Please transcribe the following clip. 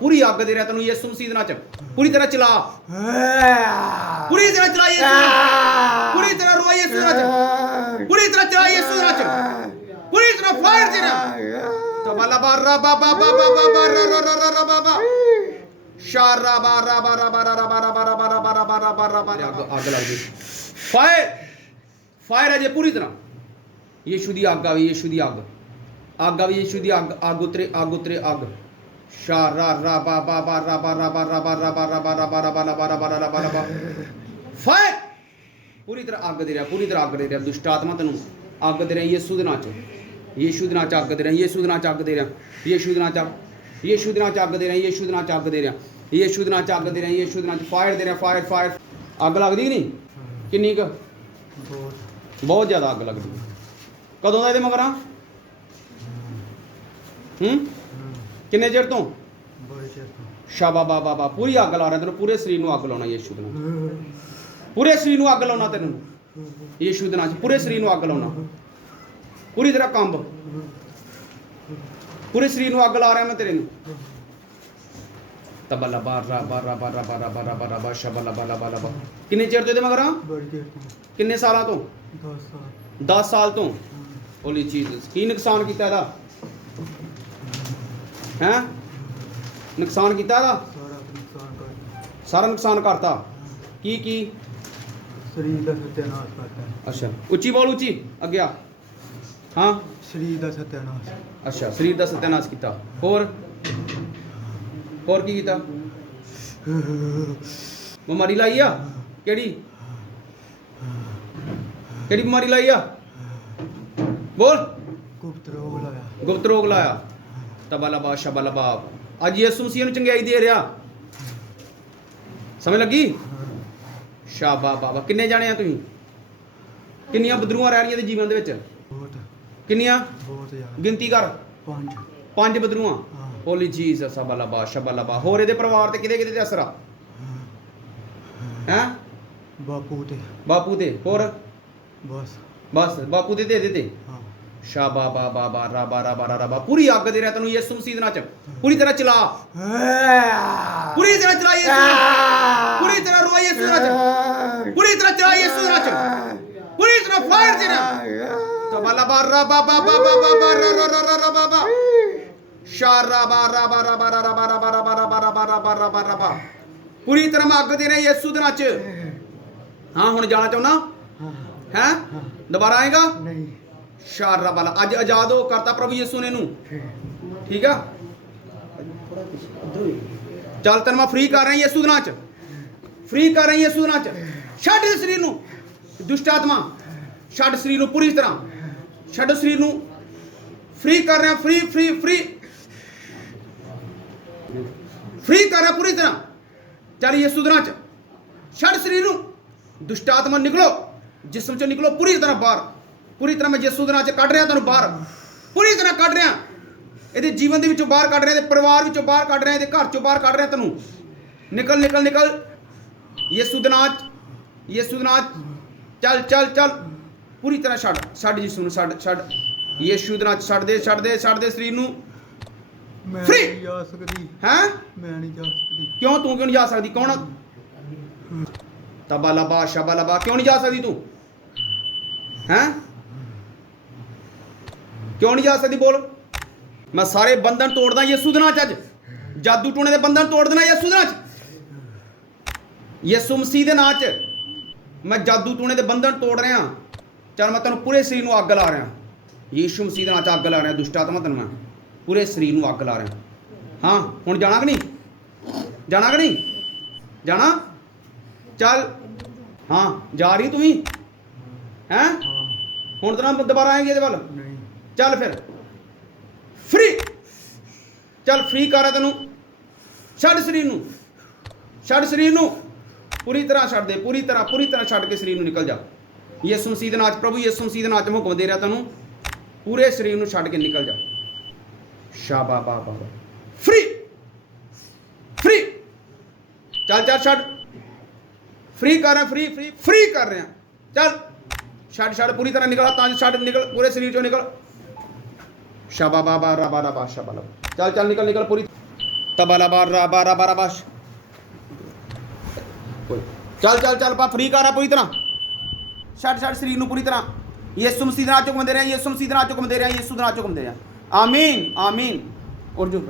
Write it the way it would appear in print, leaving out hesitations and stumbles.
पूरी अग दे रहा तेन यीशु मसीह दे नाम च पूरी तरह चला पूरी तरह चला पूरी तरह रुआ यीशु दे नाम च पूरी तरह चला यीशु दे नाम च पूरी तरह फायर दे ना तबाला बारा बाबा बाबा बाबा रा रा रा रा बाबा शारा बारा बारा बारा बारा बारा बारा बारा बारा बारा बारा आग लग गई फायर फायर है जे पूरी तरह यीशु दी आग आवी यीशु दी आग आवी यीशु दी आग उतरे आग शारा रा बा बा बा रा बा रा बा रा बा रा बा रा बा रा बा रा बा रा बा रा बा रा बा रा बा फायर पूरी तरह आग दे रहा पूरी तरह आग दे रहा दुष्ट आत्मा तेन आग दे रहा यीशु दे नाम च यीशु दे नाम च आग दे रहा यीशु दे नाम च आग दे रहा यीशु दे नाम च यीशु दे नाम च आग दे रहा यीशु दे नाम च आग दे रहा यीशु दे नाम च आग दे रहा यीशु दे नाम च फायर दे रहा फायर फायर अग लगदी कि नहीं किन्नी क बहुत ज़्यादा अग लगदी कदों दा इहदे मगर किन्ने चिर तो शाबा बाबा बा पूरी अग ला रहा तेन पूरे शरीर में अग लाना यीशु दे नाम पूरे शरीर में अग लाना तेन यीशु दे नाम पूरे शरीर में अग लाना पूरी तरह कंब पूरे शरीर में अग ला रहा मैं तेरे तबला बारा बारा बारा बारा बारा बारा बा शबला बाला बाला बा किन्ने चिर तो मगर किन्ने साल तो 10 साल तो ओली चीज की नुकसान किया है नुकसान किया सारा नुकसान करता की शरीर का सत्यानाश करता है। अच्छा उच्ची बोल उच्ची अग्या हाँ शरीर का सत्यानाश अच्छा शरीर का सत्यानाश किया होर की किया बीमारी लाई आ केड़ी केड़ी बीमारी लाई आ बोल गुप्त रोग लाया तबाला बा शबाला बा अज यीशु मसीह नूं चंगियाई दे रहा समझ लगी शाबा बाबा किन्ने जाने आ तुसीं किन्नियां बदरूआं रह रही जीवन दे विच किन्नियां गिनती कर 5 बदरूआं होली जीसस शबाला बा शबाला बा होर इहदे परिवार ते किदे किदे ते असर आ हैं बापू ते होर बस बापू दे दे शाबा बा बा बा रा बा रा बा रा बा पूरी अग दे रहा तेन यीशु मसीह दे नाम च पूरी तरह चला पूरी तरह चला पूरी तरह रुआ यीशु दे नाम च पूरी तरह चला यीशु दे नाम च पूरी तरह फायर दे रहा तबाला बा रा बा बा बा बा बा रा रा रा रा बा बा शारा बा रा बा रा बा रा बा रा बा रा बा रा बा रा बा रा बा रा बा रा बा पूरी तरह मैं अग दे रहा यीशु दे नाम च हाँ हुण जाना चाहुंदा हैं दोबारा आएगा नहीं शारा वाला अज आजाद हो करता प्रभु यीशु ने नू ठीक है चल तेन मैं फ्री कर रहा यीशु दे नाम च फ्री कर रहा यीशु दे नाम च छड्ड शरीर नू दुष्ट आत्मा छड्ड शरीर नू पूरी तरह छड्ड शरीर नू फ्री कर रहा फ्री फ्री फ्री फ्री कर रहा पूरी तरह चल यीशु दे नाम च छड्ड शरीर नू दुष्ट आत्मा निकलो जिस्म चो निकलो पूरी तरह बाहर पूरी तरह मैं यीशु दे नाम च कढ रहा तेन बाहर पूरी तरह कढ रहा ये जीवन के विचों बाहर कढ रहा परिवार विचों बाहर कढ रहा घर चों बाहर कढ रहा तेन निकल निकल निकल यीशु दे नाम चल चल चल पूरी तरह छड्ड यीशु नूं छड्ड यीशु दे नाम छड्ड दे शरीर नूं फ्री हैं मैं नहीं जा सकती क्यों तू क्यों नहीं जा सकती कौन तबाला बा शबाला बा क्यों नहीं जा सकती तू हैं क्यों नहीं जा सकती बोल मैं सारे बंधन तोड़दा यीशु दे नाम च अज जादू टूने दे बंधन तोड़ देना यीशु दे नाम च यीशु मसीह दे नाम च मैं जादू टूने दे बंधन तोड़ रहा चल मैं तेन पूरे शरीर नूं अग ला रहा यीशु मसीह दे नाम च अग ला रहा दुष्ट आत्मा तेन मैं पूरे शरीर नूं अग ला रहा हाँ हुण जाना कि नहीं जाना चल हाँ जा रही तू ही हैं हुण तो ना दोबारा आएंगे ये वाल चल फिर फ्री चल फ्री कर रहा तेनू छड्ड शरीर नूं पूरी तरह छड्ड दे पूरी तरह छड्ड के शरीर नूं निकल जा यीशु मसीह दे नाम च प्रभु यीशु मसीह दे नाम च हुक्म दे रहा तेनू पूरे शरीर नूं छड्ड के निकल जा शाबा बाबा फ्री फ्री चल चल छड्ड फ्री कर रहे फ्री कर रहे हैं चल छड़ पूरी तरह निकल छड़ निकल पूरे शरीर चो निकल शाबा बाबा रबा रबा शाबा चल चल निकल निकल पूरी तबाला बारा बारा बारा बश चल चल चल पा फ्री कर पूरी तरह छड़ छड़ शरीर पूरी तरह यीशु मसीह दे नाम च हुक्म दे रहे हैं यीशु मसीह दे नाम च हुक्म दे रहे हैं यीशु दे नाम च हुक्म दे रहे हैं आमीन आमीन और जो